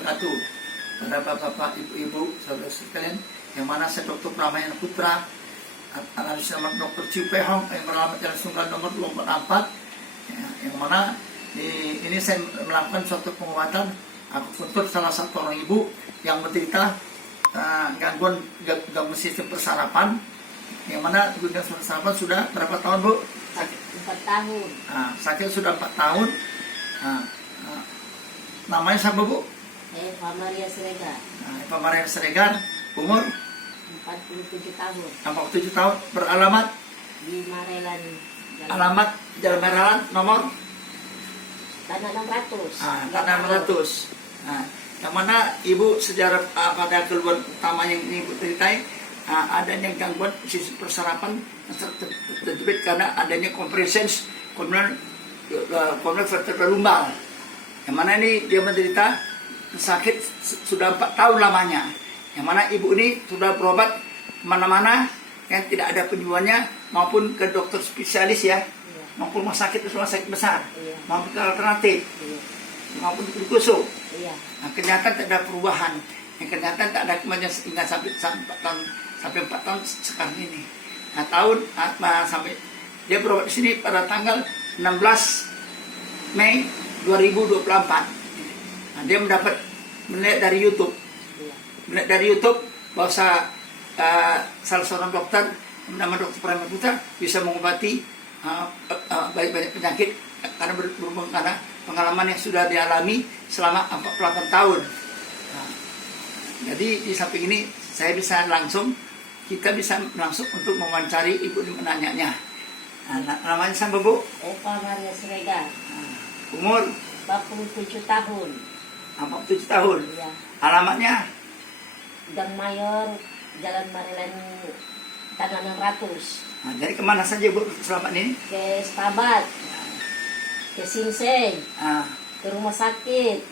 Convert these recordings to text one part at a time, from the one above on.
wabarakatuh. Pada bapak-bapak, ibu-ibu, saudara sekalian, yang mana saya Dr. Pramayana Putra, analis nomor Dr. Chiu Pei Hong, yang beralamat Jalan Sunggal nomor 24, yang mana ini saya melakukan suatu pengobatan akupuntur salah satu orang ibu yang menderita gangguan sistem persarapan, yang mana gangguan persarapan sudah berapa tahun, Bu? 4 tahun. Sakit sudah 4 tahun. Namanya siapa, Bu? Eva Maria Siregar. Eva Maria Siregar, umur 47 tahun. 47 tahun, beralamat Di Marelan. alamat Jalan Marelan nomor Tanah 600. Tanah 600. Yang mana ibu sejarah pada keluhan utama yang ibu ceritai, adanya gangguan sistem persarapan terjepit karena adanya compression kemudian vertebra lumbal. Yang mana ini dia menderita sakit sudah 4 tahun lamanya. Yang mana ibu ini sudah berobat kemana-mana, yang tidak ada penyembuhannya, maupun ke dokter spesialis ya, maupun rumah sakit besar, maupun ke alternatif, maupun ke kusuk. Kenyataan tak ada perubahan, yang kenyataan tak ada kemajuan hingga sampai 4 tahun sekarang ini. Sampai dia berobat di sini pada tanggal 16 Mei 2024. Dia mendapat melihat dari YouTube bahwa salah seorang dokter bernama Dr. Pramayana Putra bisa mengobati banyak penyakit karena berhubung karena pengalaman yang sudah dialami selama 48 tahun. Jadi di samping ini kita bisa langsung untuk mewawancari ibu ini menanyanya. Namanya siapa, Bu? Eva Maria Siregar. Umur 47 tahun. 47 tahun. Iya. Alamatnya Gang Mayor, Jalan Marelan Tanah 600. Jadi kemana saja, Bu, selama ini? Ke Stabat, ke Sinseng, ke rumah sakit.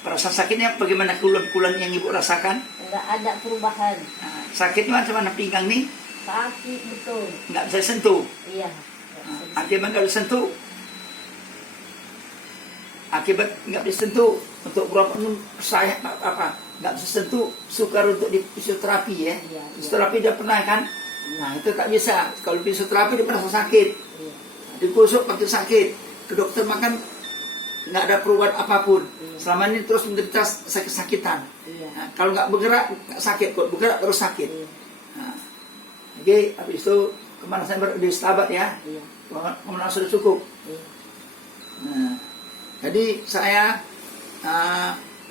Perasa sakitnya bagaimana keluhan yang ibu rasakan? Enggak ada perubahan. Sakitnya macam mana pinggang nih? Sakit betul. Nggak bisa sentuh. Iya. Akibat nggak bisa sentuh. Akibat nggak bisa sentuh untuk beberapa saya nggak bisa sentuh, sukar untuk di fisioterapi ya. Fisioterapi dia pernah kan? Nah itu tak bisa. Kalau fisioterapi dia merasa sakit. Dikusuk pakai sakit. Ke dokter makan nggak ada perubahan apapun. Selama ini terus menderita sakit-sakitan. Nah, kalau nggak bergerak nggak sakit, kok bergerak terus sakit. Oke, habis itu kemana saya di Stabat ya? Kemudian sudah cukup. Nah, jadi saya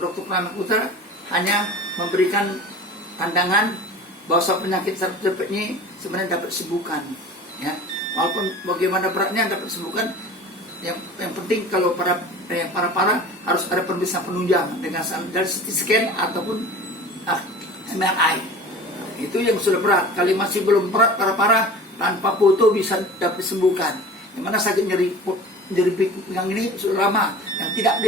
Dr. Pramayana Putra hanya memberikan pandangan bahwa penyakit terjepit ini sebenarnya dapat disembuhkan, ya. Walaupun bagaimana beratnya dapat disembuhkan. Yang penting kalau para harus ada pemeriksaan penunjang dengan dari CT scan ataupun MRI. Itu yang sudah berat. Kalau masih belum berat, para tanpa foto bisa dapat disembuhkan. Yang mana sakit nyeri pinggang ini sudah lama, yang tidak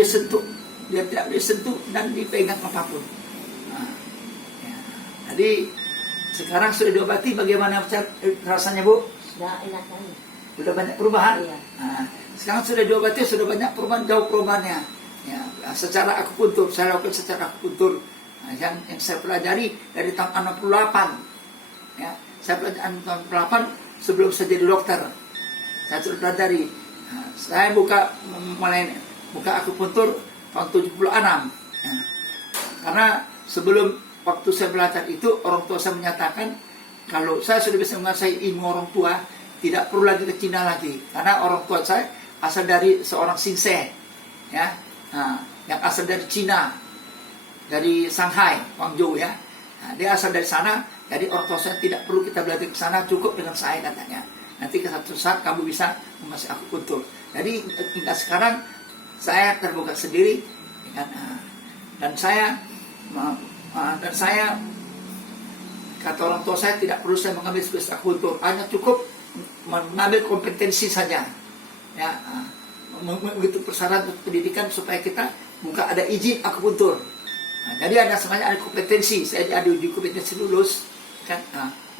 tidak disentuh dan dipegang apapun. Jadi sekarang sudah diobati, bagaimana rasanya, Bu? Sudah enak kali. Sudah banyak perubahan. Iya. Sekarang sudah diobati, sudah banyak perubahan, jauh perubahannya. Ya, secara akupuntur, saya lakukan secara akupuntur. Yang saya pelajari dari tahun 68. Ya, saya pelajari tahun 68 sebelum saya jadi dokter. Saya sudah pelajari. Saya buka akupuntur tahun 76. Ya. Karena sebelum waktu saya belajar itu, orang tua saya menyatakan kalau saya sudah bisa menguasai ilmu orang tua, tidak perlu lagi ke Cina lagi. Karena orang tua saya asal dari seorang Sinsei, ya, yang asal dari Cina, dari Shanghai, Guangzhou ya. Dia asal dari sana, jadi orang tua saya tidak perlu kita belajar ke sana, cukup dengan saya katanya. Nanti ke satu saat kamu bisa menguasai akupuntur. Jadi hingga sekarang saya terbuka sendiri, dan saya kata orang tua saya tidak perlu saya mengambil spesialis akupuntur, hanya cukup mengambil kompetensi saja, ya, begitu persyaratan pendidikan supaya kita buka ada izin akupuntur. Jadi ada sebenarnya ada kompetensi, saya ada uji kompetensi lulus kan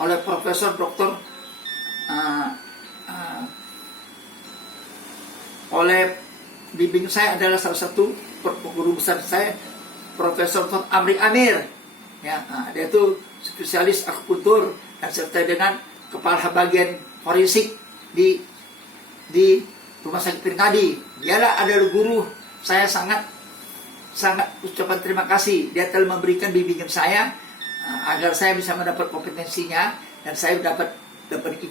oleh Profesor Doktor oleh bimbing saya adalah salah satu guru besar saya, Profesor Dr. Amri Amir. Ya, dia itu spesialis akupuntur dan serta dengan kepala bagian forensik di Rumah Sakit Pirngadi. Dialah adalah guru saya, sangat ucapan terima kasih. Dia telah memberikan bimbingan saya agar saya bisa mendapat kompetensinya dan saya dapat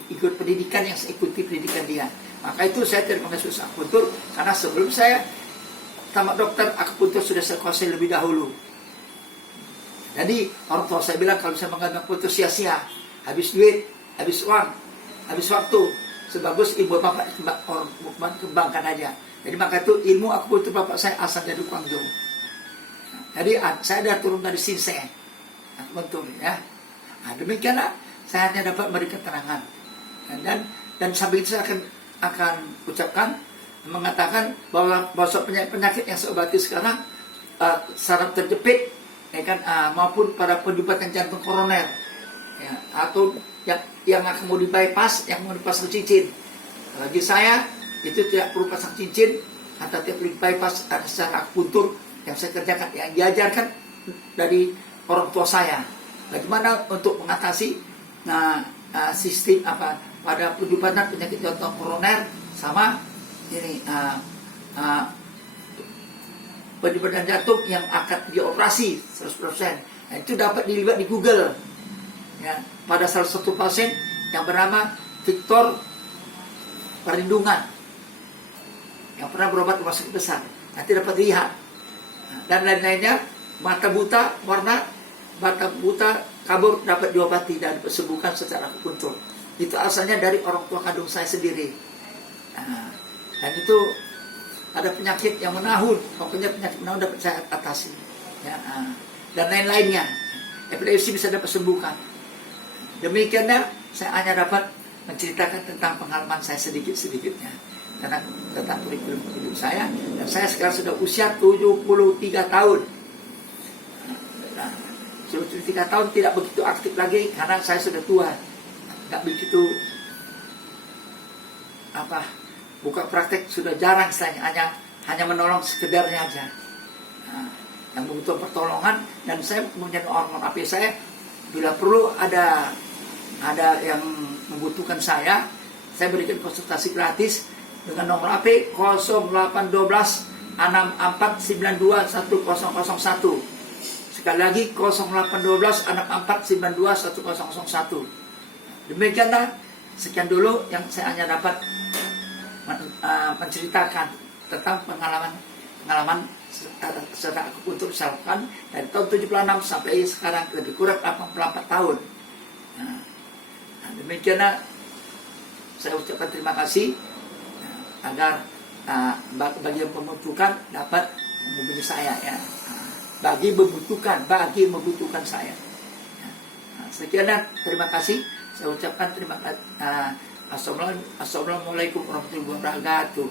ikut pendidikan yang saya ikuti pendidikan dia. Maka itu saya terima kasih akupuntur, karena sebelum saya tamat dokter, akupuntur sudah saya kuasai lebih dahulu. Jadi orang tua saya bilang kalau saya mengambil akupuntur sia-sia, habis duit, habis uang, habis waktu. Sebagus ibu bapak orang kembangkan aja. Jadi maka itu ilmu akupuntur bapak saya asal dari Guangzhou. Jadi saya dah turun dari Shinsei akupuntur, ya. Demikianlah saya hanya dapat memberi keterangan. Dan sampai itu saya akan ucapkan, mengatakan bahwa penyakit yang saya obati sekarang, saraf terjepit, ya kan, maupun pada penyumbatan jantung koroner, ya, atau yang akan mau di bypass, yang mau dipasang cincin. Bagi saya itu tidak perlu pasang cincin atau tidak perlu bypass, ada secara akupuntur yang saya kerjakan, yang diajarkan dari orang tua saya. Bagaimana untuk mengatasi sistem pada penyumbatan penyakit jantung koroner sama ini penyumbatan jantung yang akan dioperasi 100%. Nah, itu dapat dilihat di Google. Ya, pada salah satu pasien yang bernama Victor Perlindungan yang pernah berobat di rumah sakit besar, nanti dapat lihat. Dan lain-lainnya, mata buta kabur dapat diobati dan disembuhkan secara akupuntur. Itu asalnya dari orang tua kandung saya sendiri. Dan itu ada penyakit yang menahun, pokoknya penyakit menahun dapat saya atasi, ya, dan lain-lainnya. Epilepsi bisa dapat sembuhkan. Demikianlah saya hanya dapat menceritakan tentang pengalaman saya sedikit-sedikitnya tentang kurikulum hidup saya. Dan saya sekarang sudah usia 73 tahun. Nah, 73 tahun tidak begitu aktif lagi karena saya sudah tua. Tidak begitu buka praktek sudah jarang, saya hanya menolong sekedarnya aja. Yang membutuhkan pertolongan, dan saya punya orang HP saya, bila perlu ada yang membutuhkan saya berikan konsultasi gratis dengan nomor HP 0812 6492 1001. Sekali lagi 0812 6492 1001. Demikianlah, sekian dulu yang saya hanya dapat menceritakan tentang pengalaman secara akupuntur saya lakukan dari tahun 76 sampai sekarang lebih kurang 84 tahun. Demikianlah saya ucapkan terima kasih, agar bagi yang membutuhkan dapat menghubungi saya, ya. Bagi membutuhkan saya. Sekian, terima kasih. Saya ucapkan terima kasih. Assalamualaikum warahmatullahi wabarakatuh.